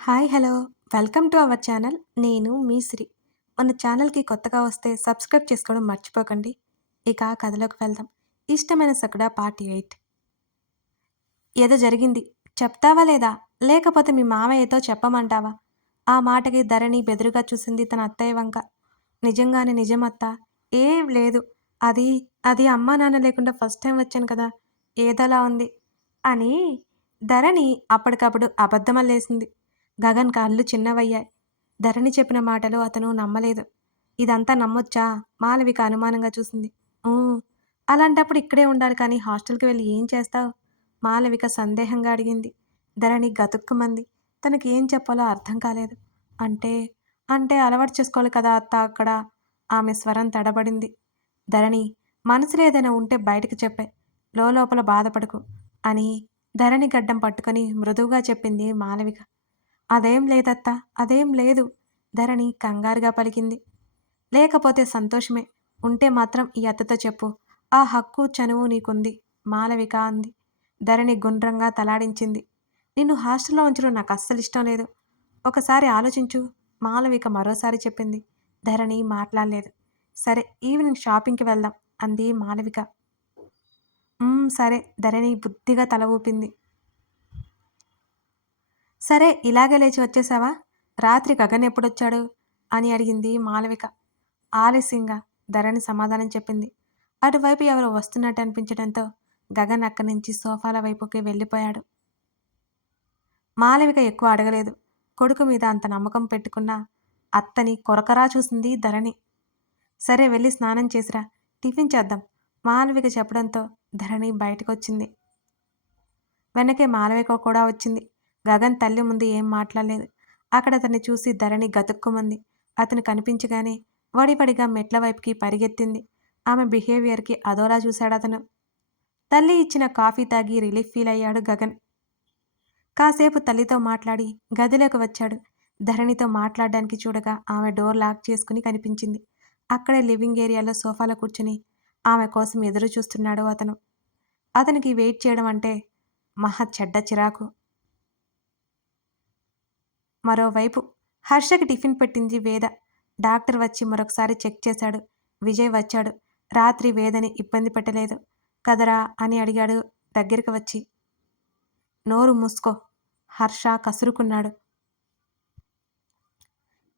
Hi hello welcome to our channel. నేను మీ శ్రీ. మన ఛానల్కి కొత్తగా వస్తే సబ్స్క్రైబ్ చేసుకోవడం మర్చిపోకండి. ఇక కథలోకి వెళ్దాం. ఇష్టమైన సకుడా పార్ట్ 8. ఏదో జరిగింది చెప్తావా లేదా, లేకపోతే మీ మామయ్యతో చెప్పమంటావా? ఆ మాటకి ధరణి బెదురుగా చూసింది తన అత్తయ్య వంక. నిజంగానే నిజమత్త. ఏం లేదు. అది అది అమ్మా నాన్న లేకుండా ఫస్ట్ టైం వచ్చాను కదా, ఏదోలా ఉంది అని ధరణి అప్పటికప్పుడు అబద్ధమల్లేసింది. గగన్ కళ్ళు చిన్నవయ్యాయి. ధరణి చెప్పిన మాటలు అతను నమ్మలేదు. ఇదంతా నమ్మొచ్చా? మాలవిక అనుమానంగా చూసింది. ఊ. అలాంటప్పుడు ఇక్కడే ఉండాలి కానీ హాస్టల్‌కి వెళ్ళి ఏం చేస్తావు? మాలవిక సందేహంగా అడిగింది. ధరణి గతుక్కుమంది. తనకి ఏం చెప్పాలో అర్థం కాలేదు. అంటే అంటే అలవాటు చేసుకోవాలి కదా అత్త అక్కడ. ఆమె స్వరం తడబడింది. ధరణి, మనసులో ఏదైనా ఉంటే బయటకు చెప్పే. లోలోపల బాధపడకు అని ధరణి గడ్డం పట్టుకొని మృదువుగా చెప్పింది మాలవిక. అదేం లేదత్తా, అదేం లేదు. ధరణి కంగారుగా పలికింది. లేకపోతే సంతోషమే. ఉంటే మాత్రం ఈ అత్తతో చెప్పు. ఆ హక్కు, చనువు నీకుంది మాలవిక అంది. ధరణి గుండ్రంగా తలాడించింది. నిన్ను హాస్టల్లో ఉంచడం నాకు అస్సలిష్టం లేదు. ఒకసారి ఆలోచించు మాలవిక మరోసారి చెప్పింది. ధరణి మాట్లాడలేదు. సరే, ఈవినింగ్ షాపింగ్కి వెళ్దాం అంది మాలవిక. సరే ధరణి బుద్ధిగా తల ఊపింది. సరే, ఇలాగే లేచి వచ్చేసావా? రాత్రి గగన్ ఎప్పుడొచ్చాడు అని అడిగింది మాలవిక. ఆలస్యంగా ధరణి సమాధానం చెప్పింది. అటువైపు ఎవరో వస్తున్నట్టు అనిపించడంతో గగన్ అక్కడి నుంచి సోఫాల వైపుకి వెళ్ళిపోయాడు. మాలవిక ఎక్కువ అడగలేదు. కొడుకు మీద అంత నమ్మకం పెట్టుకున్న అత్తని కొరకరా చూసింది ధరణి. సరే, వెళ్ళి స్నానం చేసిరా, టిఫిన్ చేద్దాం మాలవిక చెప్పడంతో ధరణి బయటకొచ్చింది. వెనకే మాలవిక కూడా వచ్చింది. గగన్ తల్లి ముందు ఏం మాట్లాడలేదు. అక్కడ అతన్ని చూసి ధరణి గతుక్కుమంది. అతను కనిపించగానే వడివడిగా మెట్ల వైపుకి పరిగెత్తింది. ఆమె బిహేవియర్కి అదోలా చూశాడతను. తల్లి ఇచ్చిన కాఫీ తాగి రిలీఫ్ ఫీల్ అయ్యాడు గగన్. కాసేపు తల్లితో మాట్లాడి గదిలోకి వచ్చాడు. ధరణితో మాట్లాడడానికి చూడగా ఆమె డోర్ లాక్ చేసుకుని కనిపించింది. అక్కడే లివింగ్ ఏరియాలో సోఫాలో కూర్చుని ఆమె కోసం ఎదురు చూస్తున్నాడు అతను. అతనికి వెయిట్ చేయడం అంటే మహా చెడ్డ చిరాకు. మరోవైపు హర్షకి టిఫిన్ పెట్టింది వేద. డాక్టర్ వచ్చి మరొకసారి చెక్ చేశాడు. విజయ్ వచ్చాడు. రాత్రి వేదని ఇబ్బంది పెట్టలేదు కదరా అని అడిగాడు దగ్గరికి వచ్చి. నోరు మూసుకో, హర్ష కసురుకున్నాడు.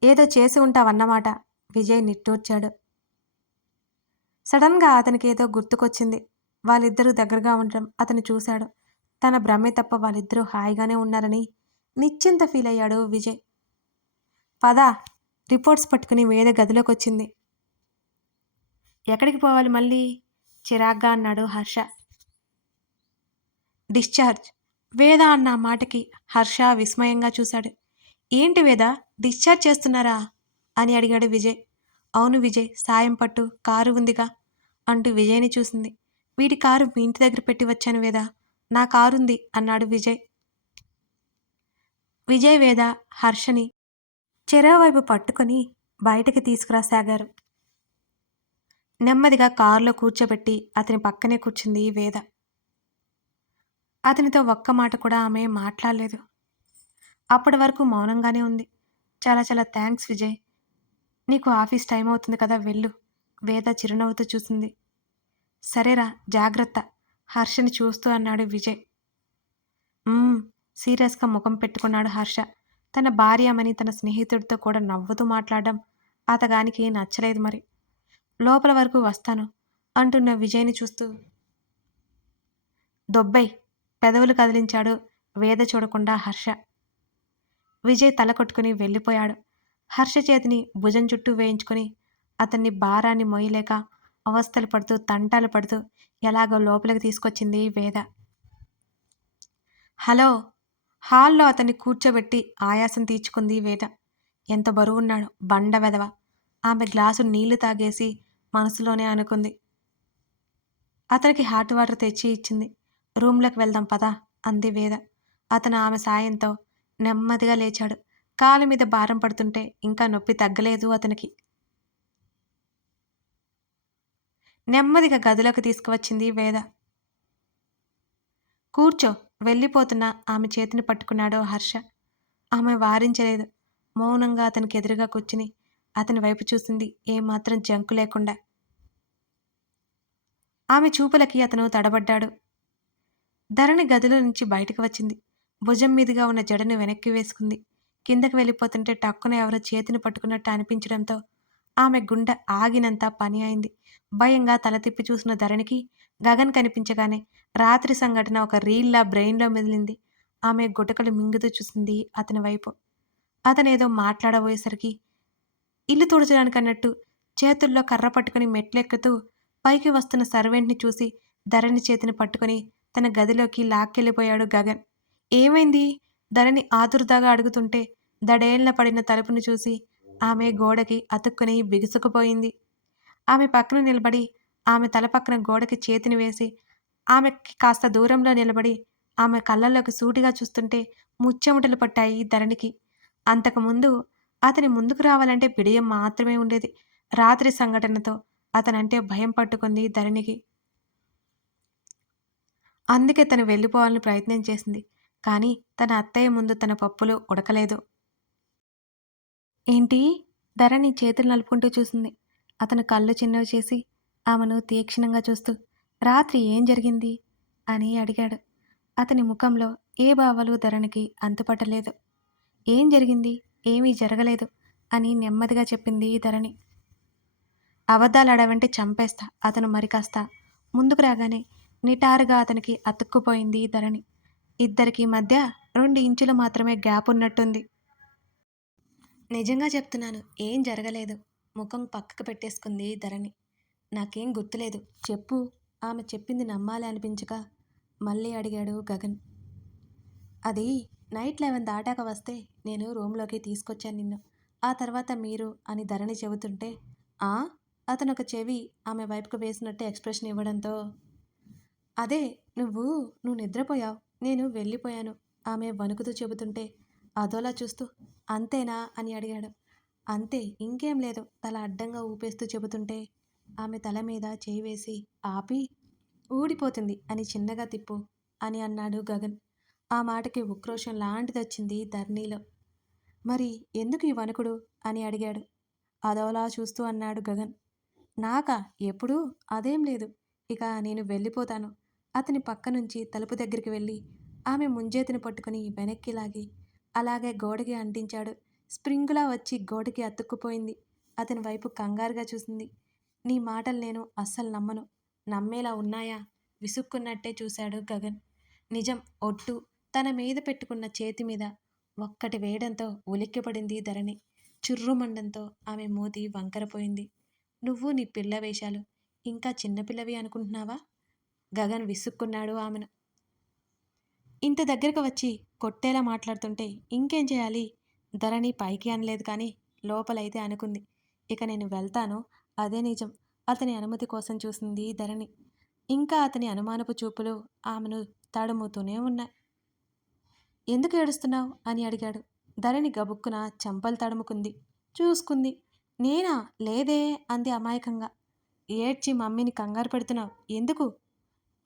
ఏదో చేసి ఉంటావన్నమాట. విజయ్ నిట్టూర్చాడు. సడన్గా అతనికి ఏదో గుర్తుకొచ్చింది. వాళ్ళిద్దరూ దగ్గరగా ఉండడం అతను చూశాడు. తన భ్రమే తప్ప వాళ్ళిద్దరూ హాయిగానే ఉన్నారని నిశ్చింత ఫీల్ అయ్యాడు విజయ్. పద, రిపోర్ట్స్ పట్టుకుని వేద గదిలోకొచ్చింది. ఎక్కడికి పోవాలి మళ్ళీ? చిరాగ్గా అన్నాడు హర్ష. డిశ్చార్జ్. వేద అన్న మాటకి హర్ష విస్మయంగా చూశాడు. ఏంటి వేద, డిశ్చార్జ్ చేస్తున్నారా అని అడిగాడు విజయ్. అవును విజయ్, సాయం పట్టు, కారు ఉందిగా అంటూ విజయ్ని చూసింది. వీడి కారు మీ ఇంటి దగ్గర పెట్టి వచ్చాను వేద, నా కారుంది అన్నాడు విజయ్. విజయ్ వేద హర్షని చెరోవైపు పట్టుకొని బయటకి తీసుకురాసాగారు. నెమ్మదిగా కారులో కూర్చోబెట్టి అతని పక్కనే కూర్చుంది వేద. అతనితో ఒక్క మాట కూడా ఆమె మాట్లాడలేదు. అప్పటి వరకు మౌనంగానే ఉంది. చాలా చాలా థ్యాంక్స్ విజయ్. నీకు ఆఫీస్ టైం అవుతుంది కదా, వెళ్ళు. వేద చిరునవ్వుతూ చూసింది. సరేరా, జాగ్రత్త హర్షని చూస్తూ అన్నాడు విజయ్. సీరియస్గా ముఖం పెట్టుకున్నాడు హర్ష. తన భార్యమని తన స్నేహితుడితో కూడా నవ్వుతూ మాట్లాడడం అతగానికి నచ్చలేదు మరి. లోపల వరకు వస్తాను అంటున్న విజయ్ని చూస్తూ దొబ్బై పెదవులు కదిలించాడు వేద చూడకుండా హర్ష. విజయ్ తల కొట్టుకుని వెళ్ళిపోయాడు. హర్ష చేతిని భుజం చుట్టూ వేయించుకుని అతన్ని భారాన్ని మోయలేక అవస్థలు పడుతూ తంటాలు పడుతూ ఎలాగో లోపలికి తీసుకొచ్చింది వేద. హలో. హాల్లో అతన్ని కూర్చోబెట్టి ఆయాసం తీర్చుకుంది వేద. ఎంత బరువున్నాడు బండ వెదవ. ఆమె గ్లాసు నీళ్లు తాగేసి మనసులోనే అనుకుంది. అతనికి హాట్ వాటర్ తెచ్చి ఇచ్చింది. రూమ్లోకి వెళ్దాం పదా అంది వేద. అతను ఆమె సాయంతో నెమ్మదిగా లేచాడు. కాలు మీద భారం పడుతుంటే ఇంకా నొప్పి తగ్గలేదు అతనికి. నెమ్మదిగా గదిలోకి తీసుకువచ్చింది వేద. కూర్చో, వెళ్ళిపోతున్నా ఆమె చేతిని పట్టుకున్నాడు హర్ష. ఆమె వారించలేదు. మౌనంగా అతనికి ఎదురుగా కూర్చుని అతని వైపు చూసింది ఏమాత్రం జంకు లేకుండా. ఆమె చూపులకి అతను తడబడ్డాడు. ధరణి గదిలో నుంచి బయటకు వచ్చింది. భుజం మీదుగా ఉన్న జడను వెనక్కి వేసుకుంది. కిందకి వెళ్ళిపోతుంటే టక్కున ఎవరో చేతిని పట్టుకున్నట్టు అనిపించడంతో ఆమె గుండె ఆగినంత పని అయింది. భయంగా తల తిప్పి చూసిన ధరణికి గగన్ కనిపించగానే రాత్రి సంఘటన ఒక రీల్లా బ్రెయిన్‌లో మెదిలింది. ఆమె గుటకలు మింగుతూ చూసింది అతని వైపు. అతనేదో మాట్లాడబోయేసరికి ఇల్లు తుడచడానికన్నట్టు చేతుల్లో కర్ర పట్టుకుని మెట్లెక్కుతూ పైకి వస్తున్న సర్వెంట్‌ని చూసి ధరణి చేతిని పట్టుకొని తన గదిలోకి లాక్కెళ్ళిపోయాడు గగన్. ఏమైంది? ధరణి ఆదుర్దాగా అడుగుతుంటే దడేళ్ల పడిన తలుపును చూసి ఆమె గోడకి అతుక్కుని బిగుసుకుపోయింది. ఆమె పక్కన నిలబడి ఆమె తల పక్కన గోడకి చేతిని వేసి ఆమెకి కాస్త దూరంలో నిలబడి ఆమె కళ్ళల్లోకి సూటిగా చూస్తుంటే ముచ్చెమటలు పట్టాయి ధరణికి. అంతకుముందు అతని ముందుకు రావాలంటే బిడియం మాత్రమే ఉండేది. రాత్రి సంఘటనతో అతనంటే భయం పట్టుకుంది ధరణికి. అందుకే తను వెళ్ళిపోవాలని ప్రయత్నం చేసింది. కానీ తన అత్తయ్య ముందు తన పప్పులు ఉడకలేదు. ఏంటి? ధరణి చేతులు నలుపుకుంటూ చూసింది. అతను కళ్ళు చిన్నవి చేసి ఆమెను తీక్షణంగా చూస్తూ రాత్రి ఏం జరిగింది? అని అడిగాడు. అతని ముఖంలో ఏ భావాలు ధరణికి అంతుపట్టలేదు. ఏం జరిగింది? ఏమీ జరగలేదు అని నెమ్మదిగా చెప్పింది ధరణి. అబద్ధాలాడావంటే చంపేస్తా. అతను మరి కాస్త ముందుకు రాగానే నిటారుగా అతనికి అతుక్కుపోయింది ధరణి. ఇద్దరికీ మధ్య 2 ఇంచులు మాత్రమే గ్యాప్ ఉన్నట్టుంది. నిజంగా చెప్తున్నాను. ఏం జరగలేదు. ముఖం పక్కకు పెట్టేసుకుంది ధరణి. నాకేం గుర్తులేదు. చెప్పు. ఆమె చెప్పింది నమ్మాలి అనిపించక మళ్ళీ అడిగాడు గగన్. అది నైట్ 11 దాటాక వస్తే నేను రూమ్‌లోకి తీసుకొచ్చాను నిన్ను. ఆ తర్వాత మీరు అని ధరణి చెబుతుంటే ఆ? అతనొక చెవి ఆమె వైపుకు వేసినట్టు ఎక్స్‌ప్రెషన్ ఇవ్వడంతో అదే నువ్వు నిద్రపోయావు. నేను వెళ్ళిపోయాను. ఆమె వణుకుతూ చెబుతుంటే అదోలా చూస్తూ అంతేనా అని అడిగాడు. అంతే ఇంకేం లేదు తల అడ్డంగా ఊపేస్తూ చెబుతుంటే ఆమె తల మీద చేయి వేసి ఆపి ఊడిపోతుంది అని చిన్నగా తిప్పు అని అన్నాడు గగన్. ఆ మాటకి ఉక్రోషం లాంటిదొచ్చింది ధరణిలో. మరి ఎందుకు ఈ వణుకుడు అని అడిగాడు. అదోలా చూస్తూ అన్నాడు గగన్. నాకా? ఎప్పుడు? అదేం లేదు. ఇక నేను వెళ్ళిపోతాను. అతని పక్క నుంచి తలుపు దగ్గరికి వెళ్ళి ఆమె ముంజేతిని పట్టుకుని వెనక్కి లాగి అలాగే గోడకి అంటించాడు. స్ప్రింగులా వచ్చి గోడకి అతుక్కుపోయింది. అతని వైపు కంగారుగా చూసింది. నీ మాటలు నేను అస్సలు నమ్మను. నమ్మేలా ఉన్నాయా? విసుక్కున్నట్టే చూశాడు గగన్. నిజం ఒట్టు. తన మీద పెట్టుకున్న చేతి మీద ఒక్కటి వేయడంతో ఉలిక్కిపడింది ధరణి. చుర్రుమండంతో ఆమె మూతి వంకరపోయింది. నువ్వు నీ పిల్ల వేషాలు ఇంకా చిన్నపిల్లవి అనుకుంటున్నావా? గగన్ విసుక్కున్నాడు ఆమెను. ఇంత దగ్గరకు వచ్చి కొట్టేలా మాట్లాడుతుంటే ఇంకేం చేయాలి? ధరణి పైకి అనలేదు కానీ లోపలైతే అనుకుంది. ఇక నేను వెళ్తాను. అదే నిజం. అతని అనుమతి కోసం చూసింది ధరణి. ఇంకా అతని అనుమానపు చూపులు ఆమెను తడుముతూనే ఉన్నాయి. ఎందుకు ఏడుస్తున్నావు అని అడిగాడు. ధరణి గబుక్కున చెంపలు తడుముకుంది. చూసుకుంది. నేనా? లేదే అంది అమాయకంగా. ఏడ్చి మమ్మీని కంగారు పెడుతున్నావు. ఎందుకు?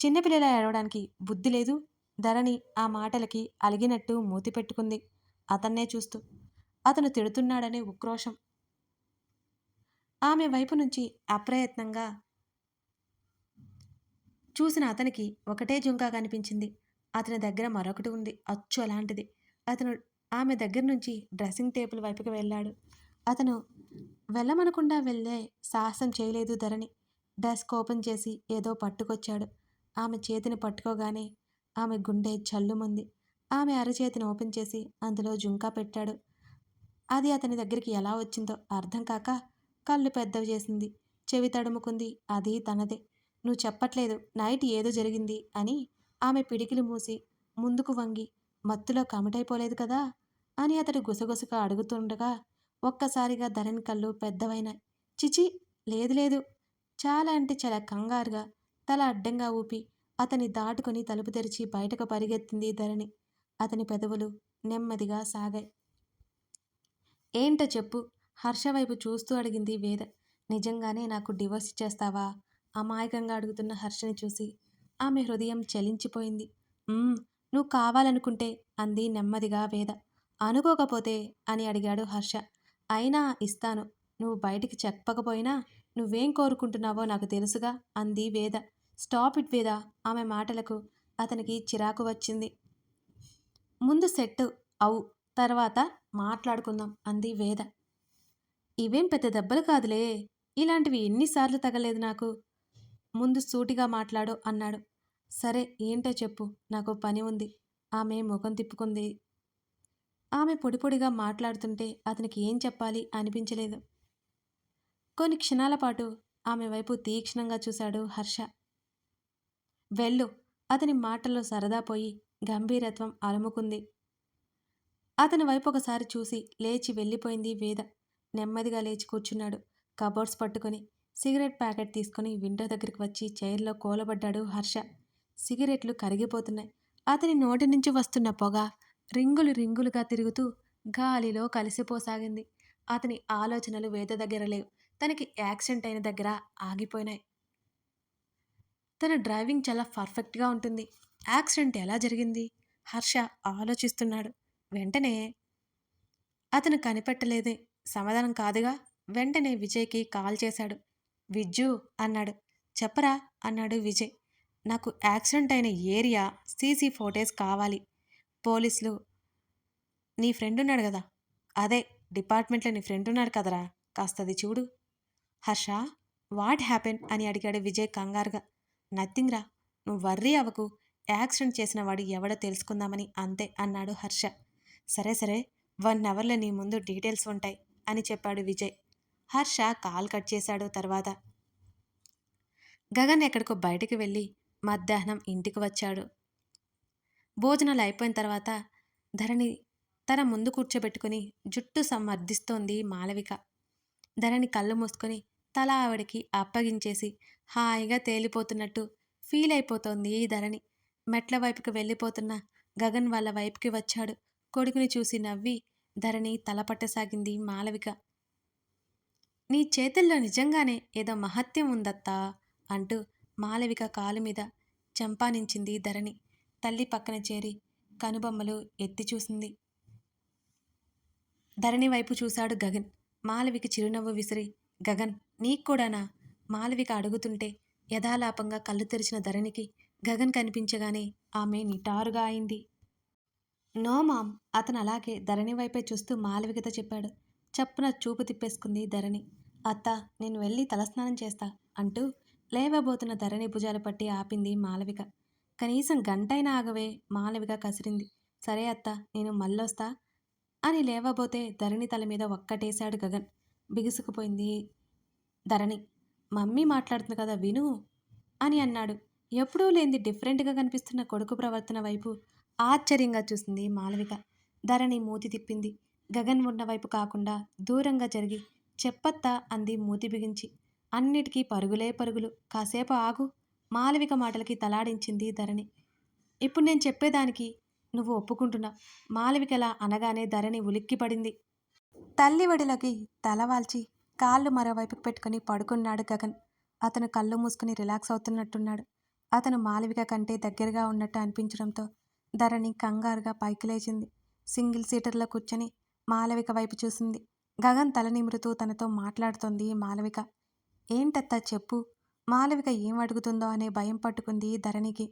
చిన్నపిల్లలా ఏడవడానికి బుద్ధి లేదు. ధరణి ఆ మాటలకి అలిగినట్టు మూతి పెట్టుకుంది అతన్నే చూస్తూ. అతను తిడుతున్నాడనే ఉక్రోషం. ఆమె వైపు నుంచి అప్రయత్నంగా చూసిన అతనికి ఒకటే జుంకా కనిపించింది. అతని దగ్గర మరొకటి ఉంది అచ్చు అలాంటిది. అతను ఆమె దగ్గర నుంచి డ్రెస్సింగ్ టేబుల్ వైపుకి వెళ్ళాడు. అతను వెళ్ళమనకుండా వెళ్ళే సాహసం చేయలేదు ధరణి. డెస్క్ ఓపెన్ చేసి ఏదో పట్టుకొచ్చాడు. ఆమె చేతిని పట్టుకోగానే ఆమె గుండె జల్లుమంది. ఆమె అరచేతిని ఓపెన్ చేసి అందులో జుంకా పెట్టాడు. అది అతని దగ్గరికి ఎలా వచ్చిందో అర్థం కాక కళ్ళు పెద్దవి చేసింది. చెవి తడుముకుంది. అది తనదే. నువ్వు చెప్పట్లేదు నైట్ ఏదో జరిగింది అని ఆమె పిడికిలి మూసి ముందుకు వంగి మత్తులో కమిటైపోలేదు కదా అని అతడు గుసగుసగా అడుగుతుండగా ఒక్కసారిగా ధరణి కళ్ళు పెద్దవైనాయి. చిచి లేదు లేదు. చాలా అంటే చాలా కంగారుగా తల అడ్డంగా ఊపి అతని దాటుకుని తలుపు తెరిచి బయటకు పరిగెత్తింది ధరణి. అతని పెదవులు నెమ్మదిగా సాగాయి. ఏంటో చెప్పు హర్ష వైపు చూస్తూ అడిగింది వేద. నిజంగానే నాకు డివోర్స్ ఇచ్చేస్తావా? అమాయకంగా అడుగుతున్న హర్షని చూసి ఆమె హృదయం చలించిపోయింది. నువ్వు కావాలనుకుంటే అంది నెమ్మదిగా వేద. అనుకోకపోతే అని అడిగాడు హర్ష. అయినా ఇస్తాను. నువ్వు బయటికి చెప్పకపోయినా నువ్వేం కోరుకుంటున్నావో నాకు తెలుసుగా అంది వేద. స్టాప్ ఇట్ వేద. ఆమె మాటలకు అతనికి చిరాకు వచ్చింది. ముందు సెట్ అవు, తర్వాత మాట్లాడుకుందాం అంది వేద. ఇవేం పెద్ద దెబ్బలు కాదులే. ఇలాంటివి ఎన్నిసార్లు తగలేదు నాకు. ముందు సూటిగా మాట్లాడు అన్నాడు. సరే ఏంటో చెప్పు, నాకు పని ఉంది. ఆమె ముఖం తిప్పుకుంది. ఆమె పొడిపొడిగా మాట్లాడుతుంటే అతనికి ఏం చెప్పాలి అనిపించలేదు. కొన్ని క్షణాల పాటు ఆమె వైపు తీక్షణంగా చూశాడు హర్ష. వెళ్ళు. అతని మాటల్లో సరదా పోయి గంభీరత్వం అలుముకుంది. అతని వైపు ఒకసారి చూసి లేచి వెళ్ళిపోయింది వేద. నెమ్మదిగా లేచి కూర్చున్నాడు. కబోర్డ్స్ పట్టుకొని సిగరెట్ ప్యాకెట్ తీసుకుని విండో దగ్గరికి వచ్చి చైర్లో కూలబడ్డాడు హర్ష. సిగరెట్లు కరిగిపోతున్నాయి. అతని నోటి నుంచి వస్తున్న పొగ రింగులు రింగులుగా తిరుగుతూ గాలిలో కలిసిపోసాగింది. అతని ఆలోచనలు వేద దగ్గర లేవు. తనకి యాక్సిడెంట్ అయిన దగ్గర ఆగిపోయినాయి. తన డ్రైవింగ్ చాలా పర్ఫెక్ట్గా ఉంటుంది. యాక్సిడెంట్ ఎలా జరిగింది? హర్ష ఆలోచిస్తున్నాడు. వెంటనే అతను కనిపెట్టలేదే సమాధానం కాదుగా. వెంటనే విజయ్కి కాల్ చేశాడు. విజ్జు అన్నాడు. చెప్పరా అన్నాడు విజయ్. నాకు యాక్సిడెంట్ అయిన ఏరియా సీసీ ఫోటేజ్ కావాలి. పోలీసులు నీ ఫ్రెండ్ ఉన్నాడు కదా, అదే డిపార్ట్మెంట్లో నీ ఫ్రెండ్ ఉన్నాడు కదరా, కాస్తది చూడు. హర్ష వాట్ హ్యాపెన్ అని అడిగాడు విజయ్ కంగారుగా. నథింగ్ రా, నువ్వు వర్రీ అవ్వకు. యాక్సిడెంట్ చేసిన వాడు ఎవడో తెలుసుకుందామని అంతే అన్నాడు హర్ష. సరే సరే, 1 అవర్లో నీ ముందు డీటెయిల్స్ ఉంటాయి అని చెప్పాడు విజయ్. హర్ష కాల్ కట్ చేశాడు. తర్వాత గగన్ ఎక్కడికో బయటికి వెళ్ళి మధ్యాహ్నం ఇంటికి వచ్చాడు. భోజనాలు అయిపోయిన తర్వాత ధరణి తన ముందు కూర్చోబెట్టుకుని జుట్టు సమర్థిస్తోంది మాలవిక. ధరణి కళ్ళు మూసుకొని తల ఆవిడికి అప్పగించేసి హాయిగా తేలిపోతున్నట్టు ఫీల్ అయిపోతోంది ధరణి. మెట్ల వైపుకి వెళ్ళిపోతున్న గగన్ వాళ్ళ వైపుకి వచ్చాడు. కొడుకుని చూసి నవ్వి ధరణి తలపట్టసాగింది మాలవిక. నీ చేతుల్లో నిజంగానే ఏదో మహత్యం ఉందత్తా అంటూ మాలవిక కాలు మీద చంపానించింది ధరణి. తల్లి పక్కన చేరి కనుబొమ్మలు ఎత్తి చూసింది. ధరణి వైపు చూశాడు గగన్. మాలవిక చిరునవ్వు విసిరి, గగన్ నీక్కూడానా? మాలవిక అడుగుతుంటే యథాలాపంగా కళ్ళు తెరిచిన ధరణికి గగన్ కనిపించగానే ఆమె నిటారుగా అయింది. No ma'am. అతను అలాగే ధరణి వైపే చూస్తూ మాలవికతో చెప్పాడు. చప్పున చూపు తిప్పేసుకుంది ధరణి. అత్త, నేను వెళ్ళి తలస్నానం చేస్తా అంటూ లేవబోతున్న ధరణి భుజాలు పట్టి ఆపింది మాలవిక. కనీసం గంటైనా ఆగవే, మాలవిక కసిరింది. సరే అత్త, నేను మళ్ళొస్తా అని లేవబోతే ధరణి తల మీద ఒక్కటేశాడు గగన్. బిగుసుకుపోయింది ధరణి. మమ్మీ మాట్లాడుతుంది కదా విను అని అన్నాడు. ఎప్పుడూ లేనిది డిఫరెంట్గా కనిపిస్తున్న కొడుకు ప్రవర్తన వైపు ఆశ్చర్యంగా చూసింది మాలవిక. ధరణి మూతి తిప్పింది. గగన్ ఉన్న వైపు కాకుండా దూరంగా జరిగి చెప్పత్తా అంది మూతి బిగించి. అన్నిటికీ పరుగులే పరుగులు. కాసేపు ఆగు. మాలవిక మాటలకి తలాడించింది ధరణి. ఇప్పుడు నేను చెప్పేదానికి నువ్వు ఒప్పుకుంటున్నా. మాలవికలా అనగానే ధరణి ఉలిక్కిపడింది. తల్లి ఒడిలోకి తలవాల్చి కాళ్ళు మరోవైపుకి పెట్టుకుని పడుకున్నాడు గగన్. అతను కళ్ళు మూసుకుని రిలాక్స్ అవుతున్నట్టున్నాడు. అతను మాలవిక కంటే దగ్గరగా ఉన్నట్టు అనిపించడంతో ధరణి కంగారుగా పైకి లేచింది. సింగిల్ సీటర్లో కూర్చొని మాలవిక వైపు చూసింది. గగన్ తల నిమురుతూ తనతో మాట్లాడుతోంది మాలవిక. ఏంటత్తా చెప్పు. మాలవిక ఏం అడుగుతుందో అనే భయం పట్టుకుంది ధరణికి.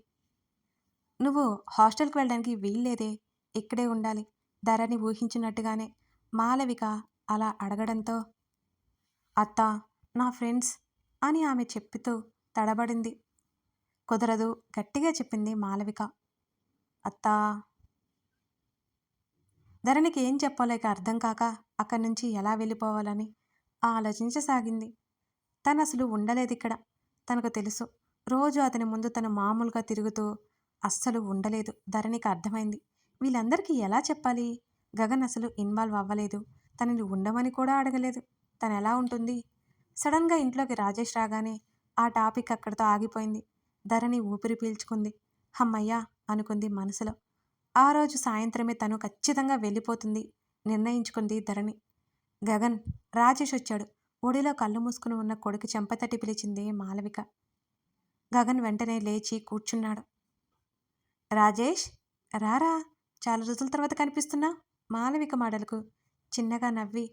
నువ్వు హాస్టల్కి వెళ్ళడానికి వీల్లేదే, ఇక్కడే ఉండాలి. ధరణి ఊహించినట్టుగానే మాలవిక అలా అడగడంతో అత్తా, నా ఫ్రెండ్స్ అని ఆమె చెప్పుతూ తడబడింది. కుదరదు గట్టిగా చెప్పింది మాలవిక. అత్తా. ధరణికి ఏం చెప్పలేక అర్థం కాక అక్కడి నుంచి ఎలా వెళ్ళిపోవాలని ఆలోచించసాగింది. తను అసలు ఉండలేదిక్కడ. తనకు తెలుసు. రోజు అతని ముందు తను మామూలుగా తిరుగుతూ అస్సలు ఉండలేదు. ధరణికి అర్థమైంది. వీళ్ళందరికీ ఎలా చెప్పాలి? గగన్ అసలు ఇన్వాల్వ్ అవ్వలేదు. తనని ఉండమని కూడా అడగలేదు. తను ఎలా ఉంటుంది? సడన్గా ఇంట్లోకి రాజేష్ రాగానే ఆ టాపిక్ అక్కడితో ఆగిపోయింది. ధరణి ఊపిరి పీల్చుకుంది. హమ్మయ్యా అనుకుంది మనసులో. ఆ రోజు సాయంత్రమే తను ఖచ్చితంగా వెళ్ళిపోతుంది నిర్ణయించుకుంది ధరణి. గగన్, రాజేష్ వచ్చాడు. ఒడిలో కళ్ళు మూసుకుని ఉన్న కొడుకు చెంపతట్టి పిలిచింది మాలవిక. గగన్ వెంటనే లేచి కూర్చున్నాడు. రాజేష్, రారా, చాలా రోజుల తర్వాత కనిపిస్తున్నా మాలవిక మాటలకు చిన్నగా నవ్వి,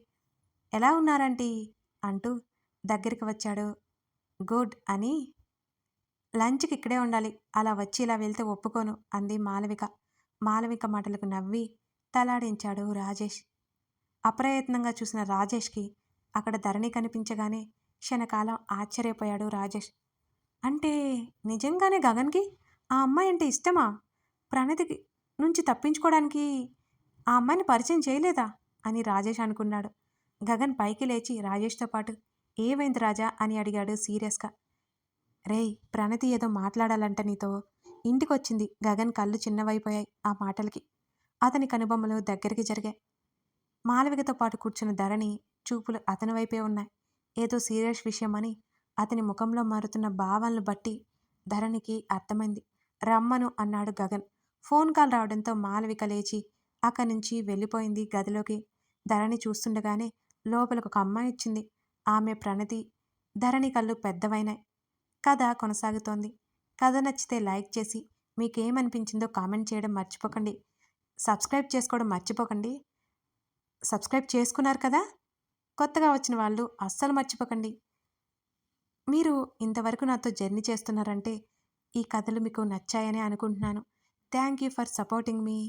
ఎలా ఉన్నారంటీ అంటూ దగ్గరికి వచ్చాడు. గుడ్ అని, లంచ్‌కి ఇక్కడే ఉండాలి. అలా వచ్చి ఇలా వెళ్తే ఒప్పుకోను అంది మాలవిక. మాలవిక మాటలకు నవ్వి తలాడించాడు రాజేష్. అప్రయత్నంగా చూసిన రాజేష్‌కి అక్కడ ధరణి కనిపించగానే క్షణకాలం ఆశ్చర్యపోయాడు రాజేష్. అంటే నిజంగానే గగన్‌కి ఆ అమ్మాయి అంటే ఇష్టమా? ప్రణతికి నుంచి తప్పించుకోవడానికి ఆ అమ్మాయిని పరిచయం చేయలేదా? అని రాజేష్ అనుకున్నాడు. గగన్ పైకి లేచి రాజేష్‌తో పాటు ఏమైంది రాజా అని అడిగాడు సీరియస్‌గా. రేయ్! ప్రణతి ఏదో మాట్లాడాలంట నీతో. ఇంటికొచ్చింది. గగన్ కళ్ళు చిన్నవైపోయాయి ఆ మాటలకి. అతని కనుబొమ్మలు దగ్గరికి జరిగాయి. మాలవికతో పాటు కూర్చున్న ధరణి చూపులు అతని వైపే ఉన్నాయి. ఏదో సీరియస్ విషయమని అతని ముఖంలో మారుతున్న భావాలను బట్టి ధరణికి అర్థమైంది. రమ్మను అన్నాడు గగన్. ఫోన్ కాల్ రావడంతో మాలవిక లేచి అక్కడి నుంచి వెళ్ళిపోయింది గదిలోకి. ధరణి చూస్తుండగానే లోపలికి ఒక అమ్మాయి వచ్చింది. ఆమె ప్రణతి. ధరణి కళ్ళు పెద్దవైనాయి. కథ కొనసాగుతోంది. కథ నచ్చితే లైక్ చేసి మీకేమనిపించిందో కామెంట్ చేయడం మర్చిపోకండి. సబ్స్క్రైబ్ చేసుకోవడం మర్చిపోకండి. సబ్స్క్రైబ్ చేసుకున్నారు కదా! కొత్తగా వచ్చిన వాళ్ళు అస్సలు మర్చిపోకండి. మీరు ఇంతవరకు నాతో జర్నీ చేస్తున్నారంటే ఈ కథలు మీకు నచ్చాయని అనుకుంటున్నాను. Thank you for supporting me.